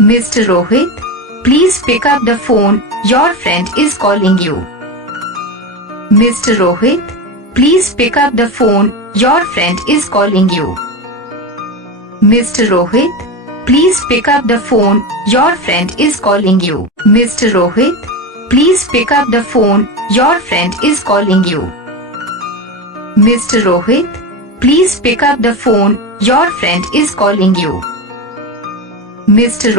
Mr. Rohit, please pick up the phone, your friend is calling you. Mr. Rohit, please pick up the phone, your friend is calling you. Mr. Rohit, please pick up the phone, your friend is calling you. Mr. Rohit, please pick up the phone, your friend is calling you. Mr. Rohit, please pick up the phone, your friend is calling you. Mr.